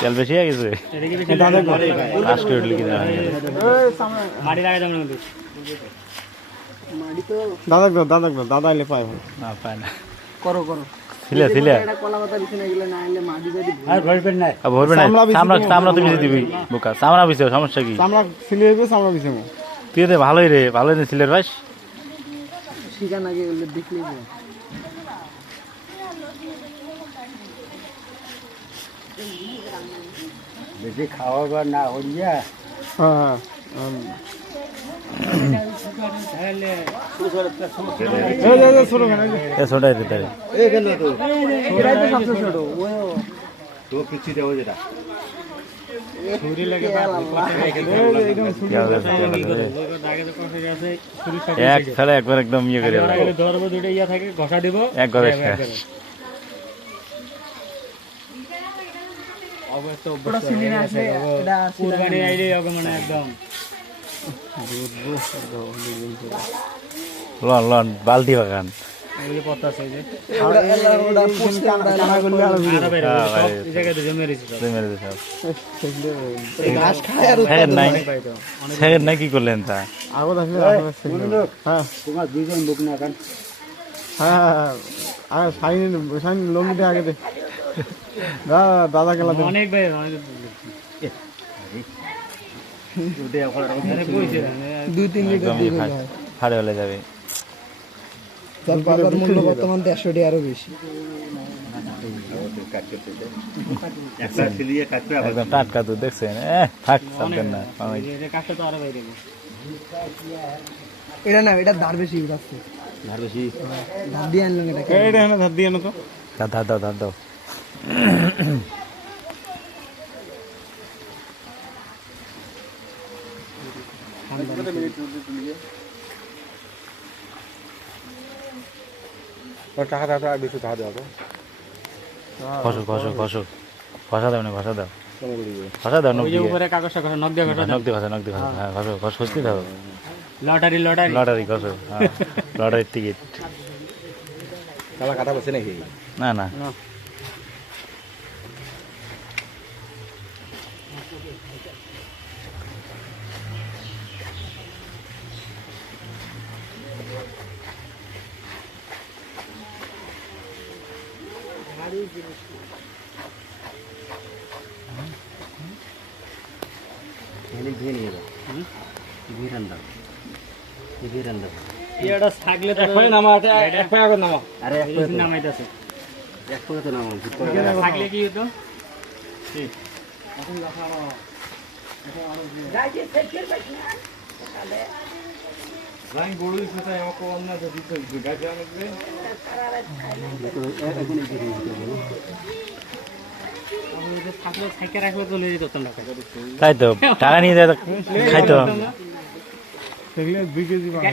তেল বেশি হয়ে গেছে দাদা এলে পায় না পায় না করো করো ছিলে ছিলে চামড়া তো বেশি দিবি বোকা চামড়া বিছে সমস্যা কি চামড়া ছিলে চামড়া বিছে তুই তো ভালোই রে ভালোই রে সিলের ভাই শিখান আগে দেখলেই বেশি খাওয়া না হইয়া হ্যাঁ ছোটাই দিতে তো কিছু দেবো যেটা এক ফেলে একবার একদম ইয়ে করে ঘষা দিব একবারে লন লন বালতি বাগান নাই কি করলেন তা তোমার দুজন বুক না কারণ হ্যাঁ লঙ্গিটা আগে দে দাদা গেল অনেক ভাই দুই তিন লিটার ফাড়ে হলে যাবে তার বাজার মূল্য বর্তমান 150 টাকা আরো বেশি একদম টাটকা দুধ দেখছেন থাক চাপবেন না এটা না এটা ধার বেশি যাচ্ছে ধার দিয়ে আনলাম এটা ধার দিয়ে আনো তো ধার দাও টাকা দাও আর বেশি টাকা দাও ঘষা দাও না ঘষা দাও নখ দিয়ে নক দিয়ে হ্যাঁ ঘষতে দাও লটারি ঘষো হ্যাঁ লটারির টিকিট কাটা বসে নাকি না তাই তো টাকা নিয়ে যায় খাইতো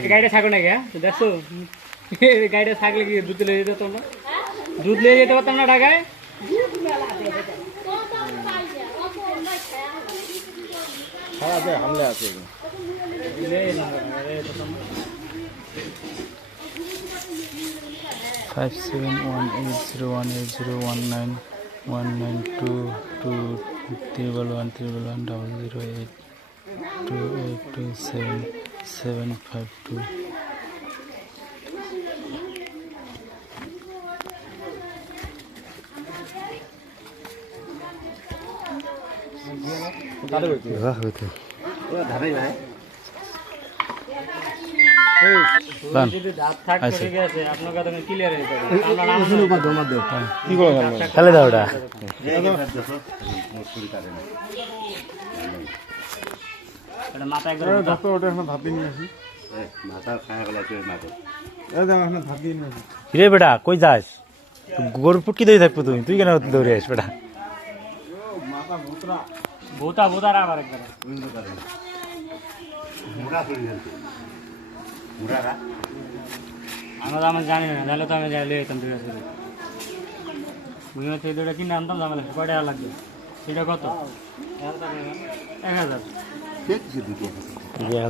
গাড়িটা থাকো না দেখছো গাড়িটা থাকলে কি দুধ লেগে যেত তোমরা দুধ লেগে যেতে পারতাম না ঢাকায় হামলে আছে 57180192210082827752 ফেলে দাও ওটা রে বেটা কই যাস গরুর পুটকি দিয়ে থাকবো তুই কেন দৌড়ে আস বেটা আমরা জানি না তাহলে তো আমি যাই যেতাম সেই দুটা কিনে আনতাম ঝামেলা কয় টাকা লাগবে সেটা কত 1000